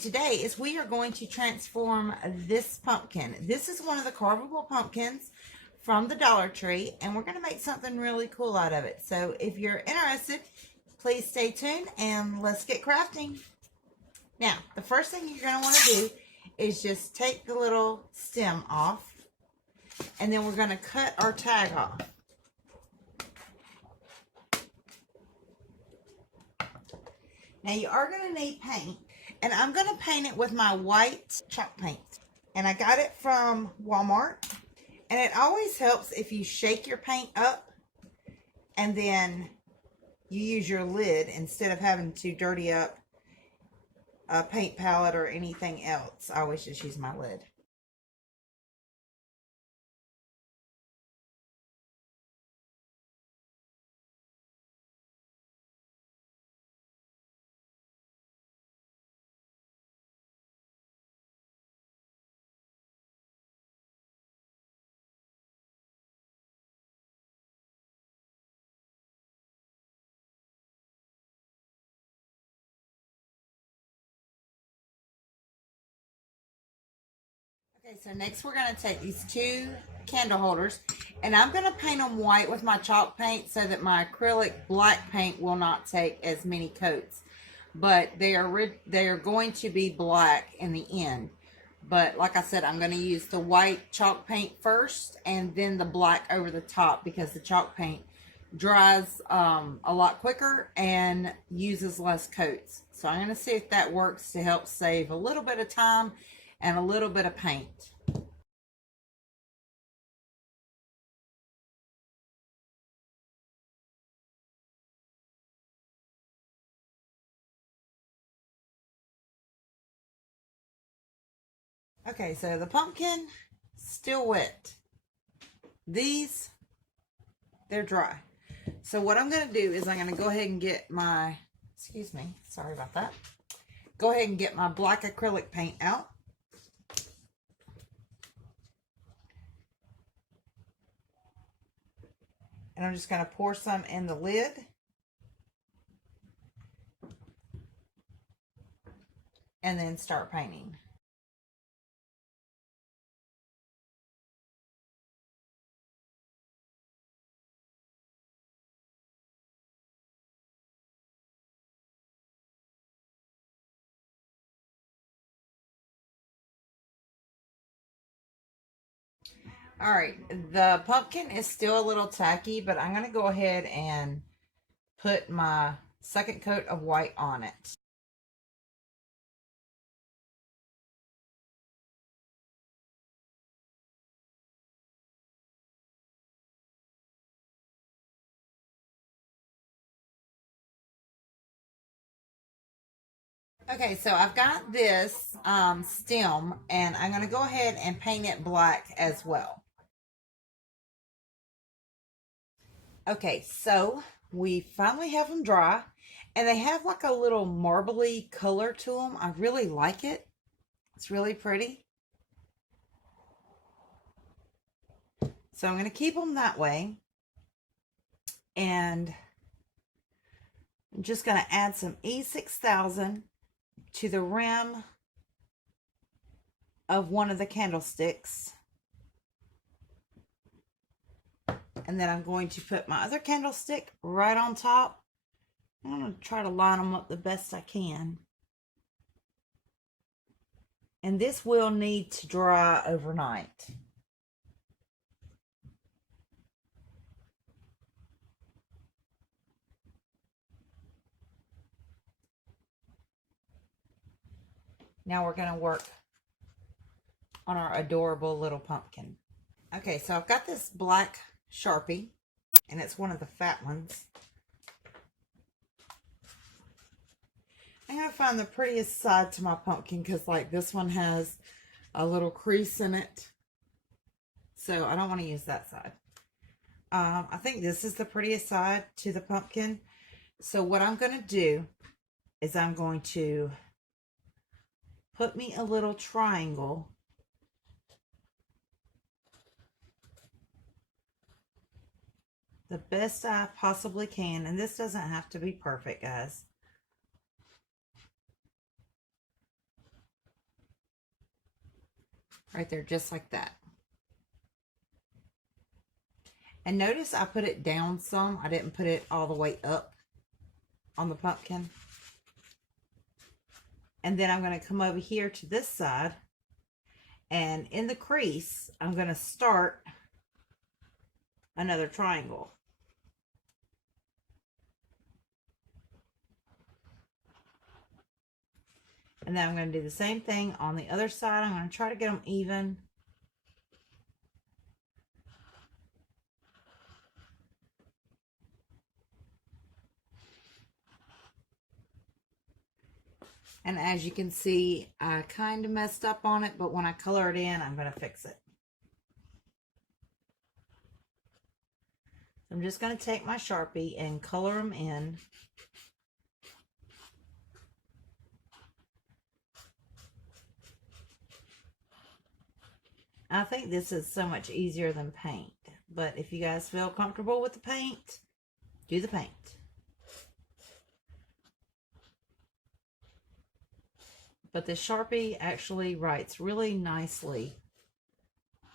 today is we are going to transform this pumpkin. This is one of the carvable pumpkins from the Dollar Tree, and we're going to make something really cool out of it. So if you're interested, please stay tuned and let's get crafting. Now, the first thing you're going to want to do is just take the little stem off, and then we're going to cut our tag off. Now you are going to need paint, and I'm going to paint it with my white chalk paint. And I got it from Walmart, and it always helps if you shake your paint up and then you use your lid instead of having to dirty up a paint palette or anything else. I always just use my lid. Okay, so next we're going to take these two candle holders, and I'm going to paint them white with my chalk paint so that my acrylic black paint will not take as many coats. But they are going to be black in the end. But like I said, I'm going to use the white chalk paint first and then the black over the top, because the chalk paint dries a lot quicker and uses less coats. So I'm going to see if that works to help save a little bit of time and a little bit of paint. Okay, so the pumpkin still wet. These, they're dry. So what I'm going to do is I'm going to go ahead and get my, excuse me, sorry about that. Go ahead and get my black acrylic paint out. And I'm just going to pour some in the lid. And then start painting. All right, the pumpkin is still a little tacky, but I'm going to go ahead and put my second coat of white on it. Okay, so I've got this stem, and I'm going to go ahead and paint it black as well. Okay, so we finally have them dry, and they have like a little marbly color to them. I really like it. It's really pretty. So I'm going to keep them that way, and I'm just going to add some E6000 to the rim of one of the candlesticks. And then I'm going to put my other candlestick right on top. I'm going to try to line them up the best I can. And this will need to dry overnight. Now we're going to work on our adorable little pumpkin. Okay, so I've got this black Sharpie, and it's one of the fat ones. I'm going to find the prettiest side to my pumpkin, because like this one has a little crease in it. So I don't want to use that side. I think this is the prettiest side to the pumpkin. So what I'm going to do is I'm going to put me a little triangle the best I possibly can. And this doesn't have to be perfect, guys. Right there, just like that. And notice I put it down some. I didn't put it all the way up on the pumpkin. And then I'm going to come over here to this side. And in the crease, I'm going to start another triangle. And then I'm going to do the same thing on the other side. I'm going to try to get them even. And as you can see, I kind of messed up on it, but when I color it in, I'm going to fix it. I'm just going to take my Sharpie and color them in. I think this is so much easier than paint, but if you guys feel comfortable with the paint, do the paint. But the Sharpie actually writes really nicely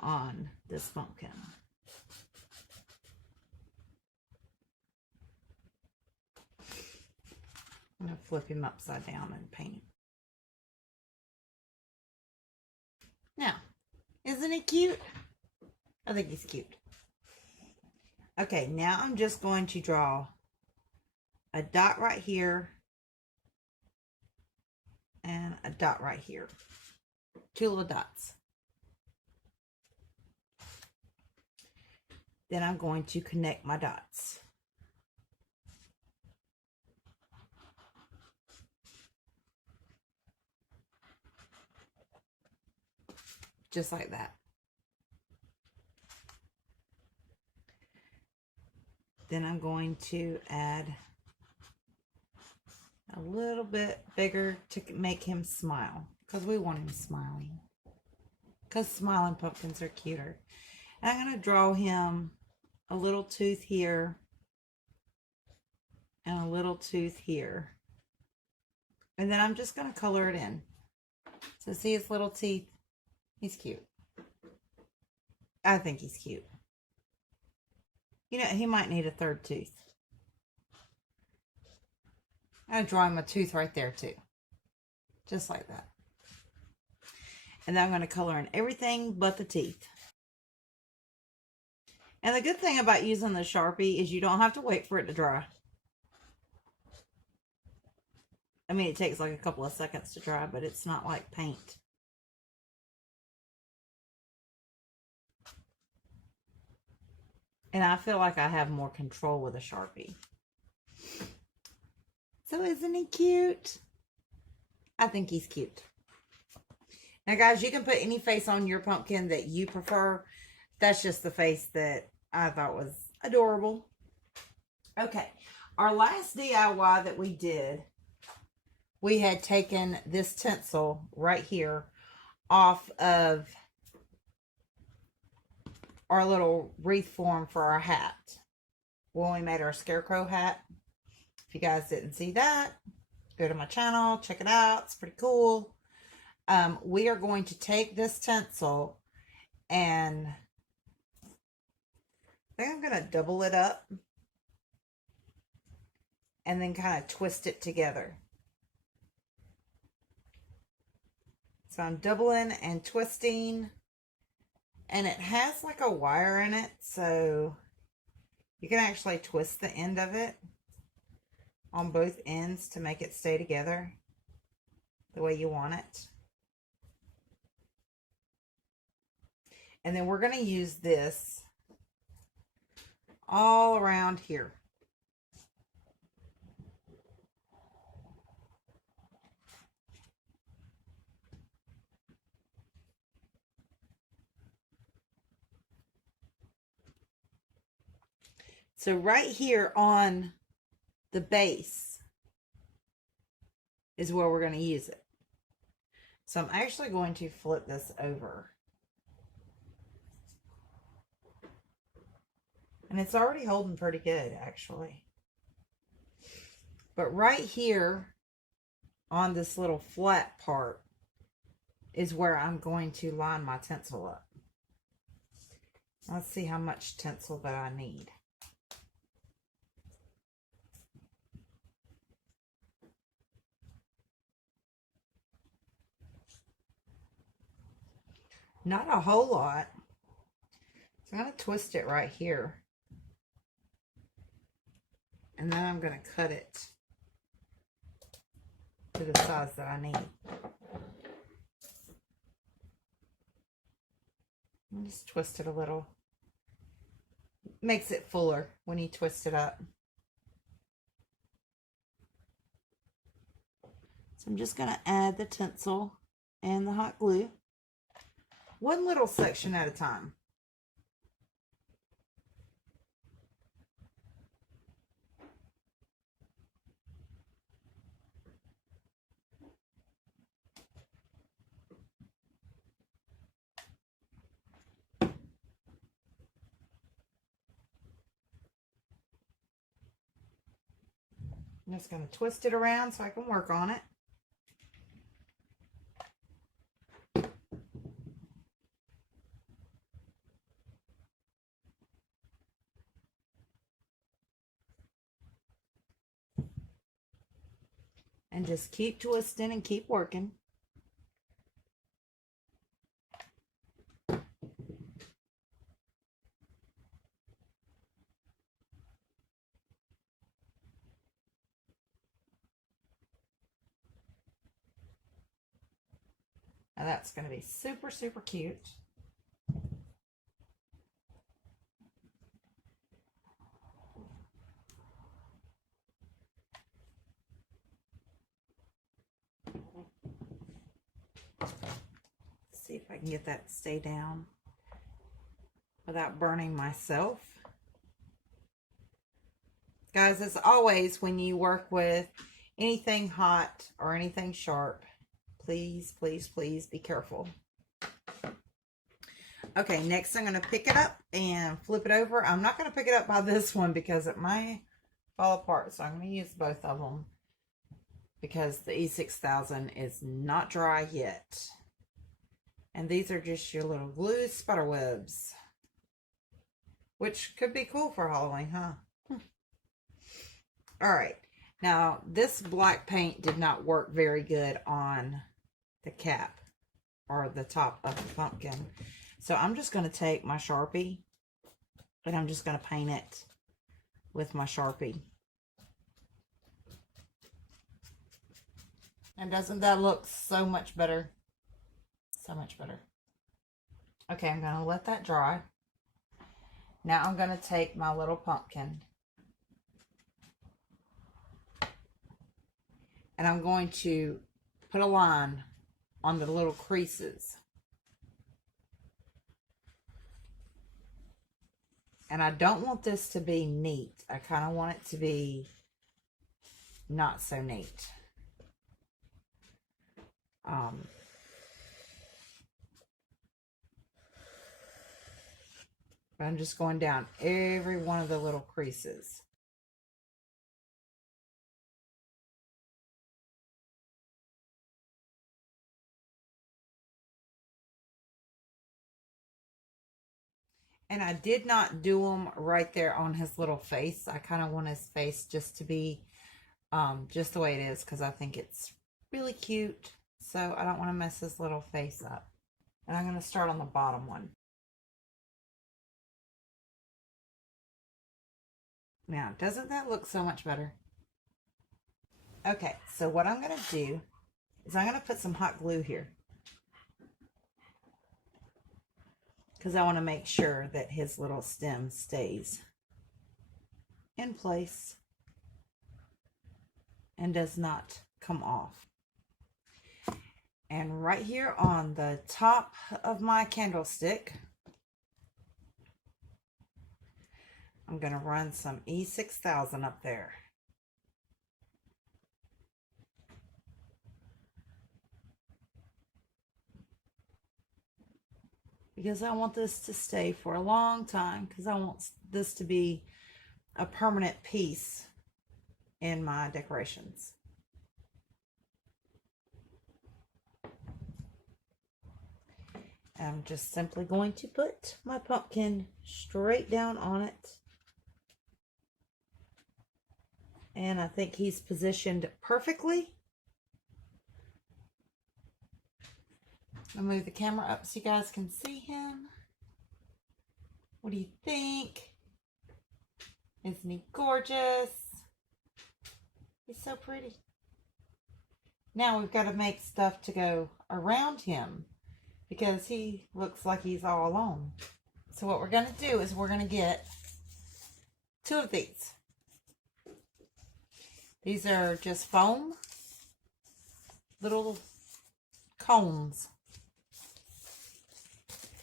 on this pumpkin. I'm going to flip him upside down and paint him. Now, isn't he cute? I think he's cute. Okay, now I'm just going to draw a dot right here and a dot right here. 2 little dots. Then I'm going to connect my dots. Just like that. Then I'm going to add a little bit bigger to make him smile, because we want him smiling, because smiling pumpkins are cuter. And I'm going to draw him a little tooth here and a little tooth here, and then I'm just going to color it in. So see his little teeth? He's cute. I think he's cute. You know, he might need a 3rd tooth. I'm drawing my tooth right there too. Just like that. And then I'm going to color in everything but the teeth. And the good thing about using the Sharpie is you don't have to wait for it to dry. I mean, it takes like a couple of seconds to dry, but it's not like paint. And I feel like I have more control with a Sharpie. So isn't he cute? I think he's cute. Now guys, you can put any face on your pumpkin that you prefer. That's just the face that I thought was adorable. Okay, our last DIY that we did, we had taken this tinsel right here off of our little wreath form for our hat when we made our Scarecrow hat. If you guys didn't see that, go to my channel, check it out. It's pretty cool. We are going to take this tinsel and I think I'm going to double it up and then kind of twist it together. So I'm doubling and twisting, and it has like a wire in it, so you can actually twist the end of it on both ends to make it stay together the way you want it. And then we're going to use this all around here. So right here on the base is where we're going to use it. So I'm actually going to flip this over. And it's already holding pretty good, actually. But right here on this little flat part is where I'm going to line my tinsel up. Let's see how much tinsel that I need. Not a whole lot. So I'm going to twist it right here. And then I'm going to cut it to the size that I need. And just twist it a little. Makes it fuller when you twist it up. So I'm just going to add the tinsel and the hot glue. One little section at a time. I'm just going to twist it around so I can work on it. And just keep twisting and keep working. Now that's going to be super, super cute. See if I can get that to stay down without burning myself. Guys, as always, when you work with anything hot or anything sharp, please, please, please be careful. Okay, next I'm going to pick it up and flip it over. I'm not going to pick it up by this one because it might fall apart, so I'm going to use both of them because the E6000 is not dry yet. And these are just your little glue spider webs, which could be cool for Halloween, huh? All right, now this black paint did not work very good on the cap or the top of the pumpkin. So I'm just going to take my Sharpie and I'm just going to paint it with my Sharpie. And doesn't that look so much better? So much better. Okay, I'm going to let that dry. Now I'm going to take my little pumpkin and I'm going to put a line on the little creases. And I don't want this to be neat. I kind of want it to be not so neat. But I'm just going down every one of the little creases. And I did not do them right there on his little face. I kind of want his face just to be just the way it is because I think it's really cute. So I don't want to mess his little face up. And I'm going to start on the bottom one. Now, doesn't that look so much better? Okay, so what I'm going to do is I'm going to put some hot glue here. Because I want to make sure that his little stem stays in place and does not come off. And right here on the top of my candlestick, I'm going to run some E6000 up there. Because I want this to stay for a long time, because I want this to be a permanent piece in my decorations. I'm just simply going to put my pumpkin straight down on it. And I think he's positioned perfectly. I'll move the camera up so you guys can see him. What do you think? Isn't he gorgeous? He's so pretty. Now we've got to make stuff to go around him because he looks like he's all alone. So what we're going to do is we're going to get 2 of these. These are just foam, little cones.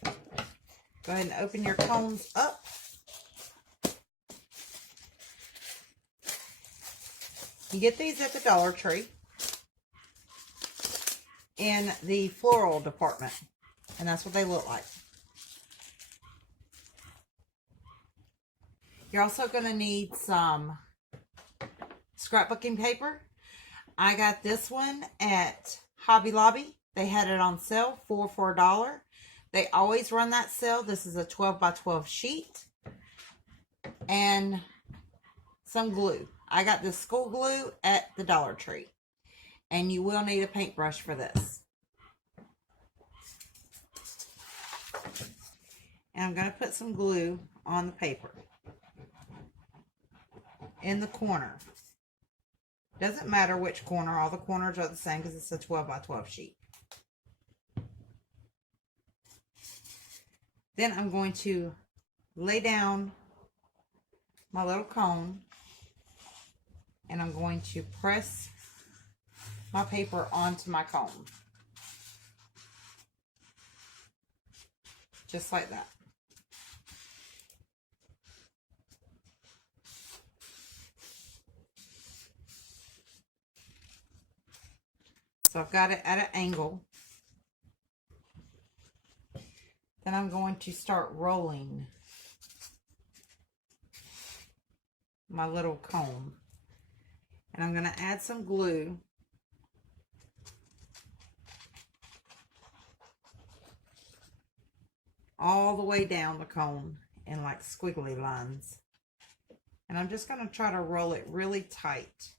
Go ahead and open your cones up. You get these at the Dollar Tree in the floral department, and that's what they look like. You're also going to need some scrapbooking paper. I got this one at Hobby Lobby. They had it on sale for $4. They always run that sale. This is a 12 by 12 sheet and some glue. I got this school glue at the Dollar Tree, and you will need a paintbrush for this. And I'm going to put some glue on the paper in the corner. Doesn't matter which corner, all the corners are the same because it's a 12 by 12 sheet. Then I'm going to lay down my little cone, and I'm going to press my paper onto my cone. Just like that. So I've got it at an angle. Then I'm going to start rolling my little cone. And I'm going to add some glue. All the way down the cone in like squiggly lines. And I'm just going to try to roll it really tight.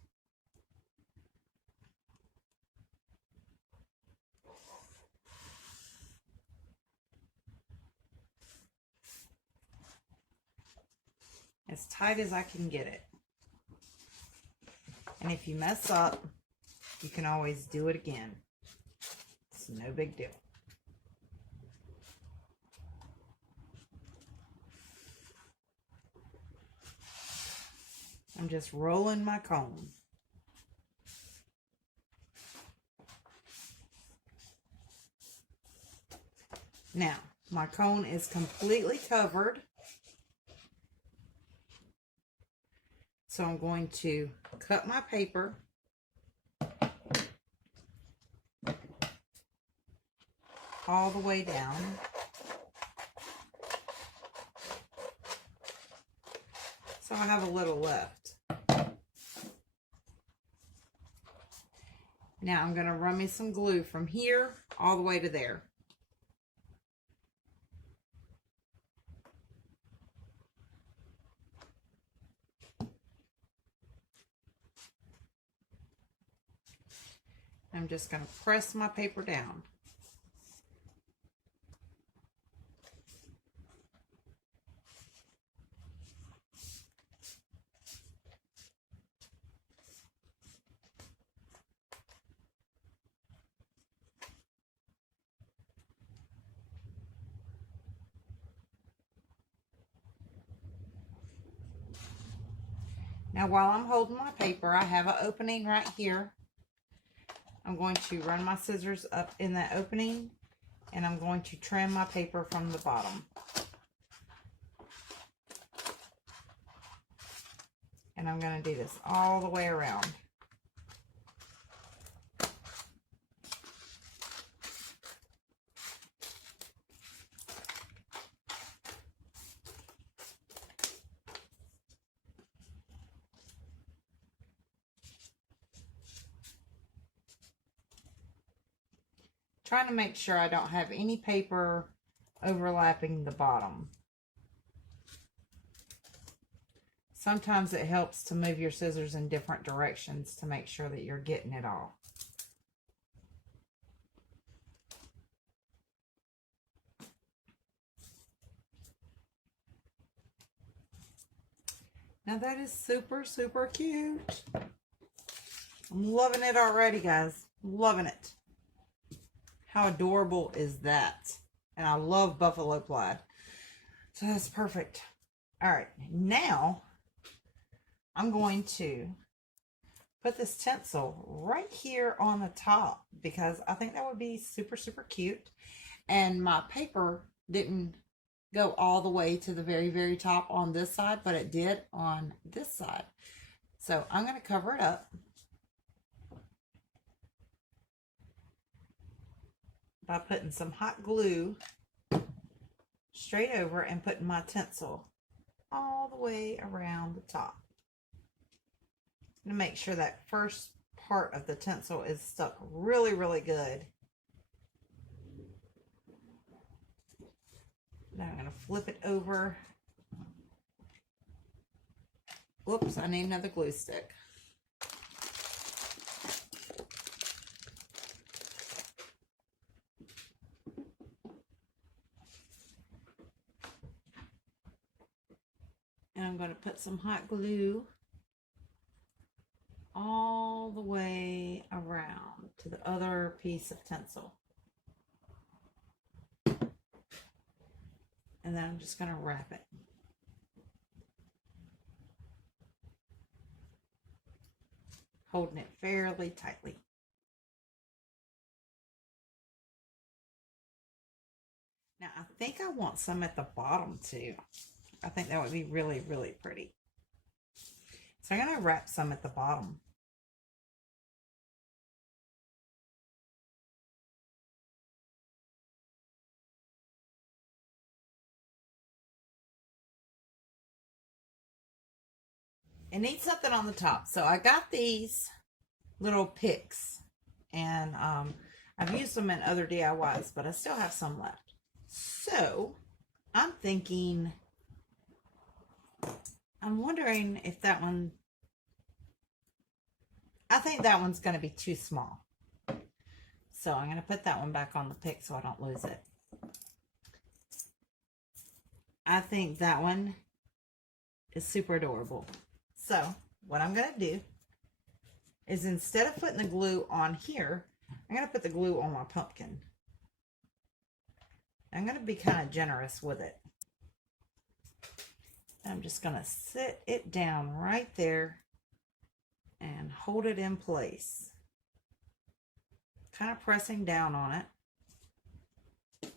As tight as I can get it. And if you mess up, you can always do it again. It's no big deal. I'm just rolling my cone. Now, my cone is completely covered. So I'm going to cut my paper all the way down. So I have a little left. Now I'm going to run me some glue from here all the way to there. I'm just going to press my paper down. Now while I'm holding my paper, I have an opening right here. I'm going to run my scissors up in that opening, and I'm going to trim my paper from the bottom. And I'm going to do this all the way around. Trying to make sure I don't have any paper overlapping the bottom. Sometimes it helps to move your scissors in different directions to make sure that you're getting it all. Now that is super, super cute. I'm loving it already, guys. Loving it. How adorable is that? And I love buffalo plaid. So that's perfect. All right, now I'm going to put this tinsel right here on the top because I think that would be super, super cute. And my paper didn't go all the way to the very, very top on this side, but it did on this side. So I'm going to cover it up by putting some hot glue straight over and putting my tinsel all the way around the top. I'm going to make sure that first part of the tinsel is stuck really, really good. Now I'm going to flip it over. Whoops, I need another glue stick. And I'm going to put some hot glue all the way around to the other piece of tinsel. And then I'm just going to wrap it. Holding it fairly tightly. Now I think I want some at the bottom too. I think that would be really, really pretty. So I'm going to wrap some at the bottom. It needs something on the top. So I got these little picks and I've used them in other DIYs, but I still have some left. So I'm thinking, I'm wondering if that one, I think that one's going to be too small. So I'm going to put that one back on the pick so I don't lose it. I think that one is super adorable. So what I'm going to do is instead of putting the glue on here, I'm going to put the glue on my pumpkin. I'm going to be kind of generous with it. I'm just going to sit it down right there and hold it in place. Kind of pressing down on it.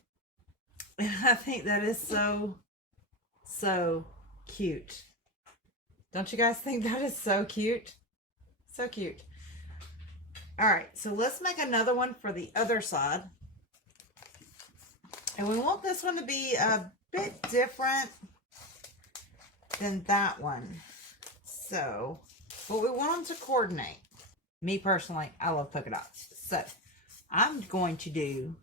And I think that is so, so cute. Don't you guys think that is so cute? So cute. All right, so let's make another one for the other side. And we want this one to be a bit different than that one. So, but we want them to coordinate. Me personally, I love polka dots. So, I'm going to do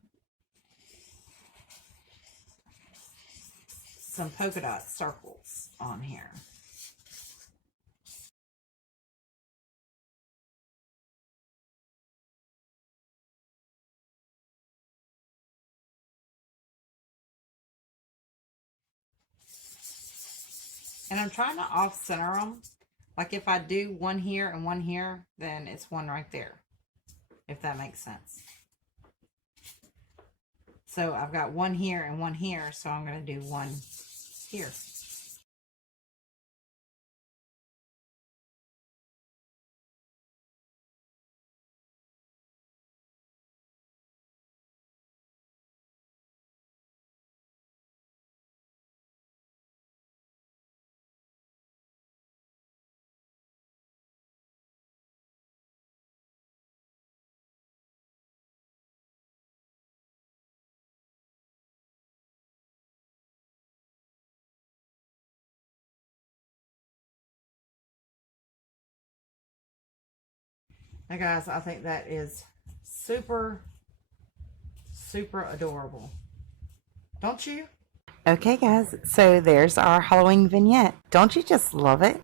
some polka dot circles on here. And I'm trying to off-center them. Like if I do one here and one here, then it's one right there. If that makes sense. So I've got one here and one here, so I'm going to do one here. Now guys, I think that is super, super adorable. Don't you? Okay, guys, so there's our Halloween vignette. Don't you just love it?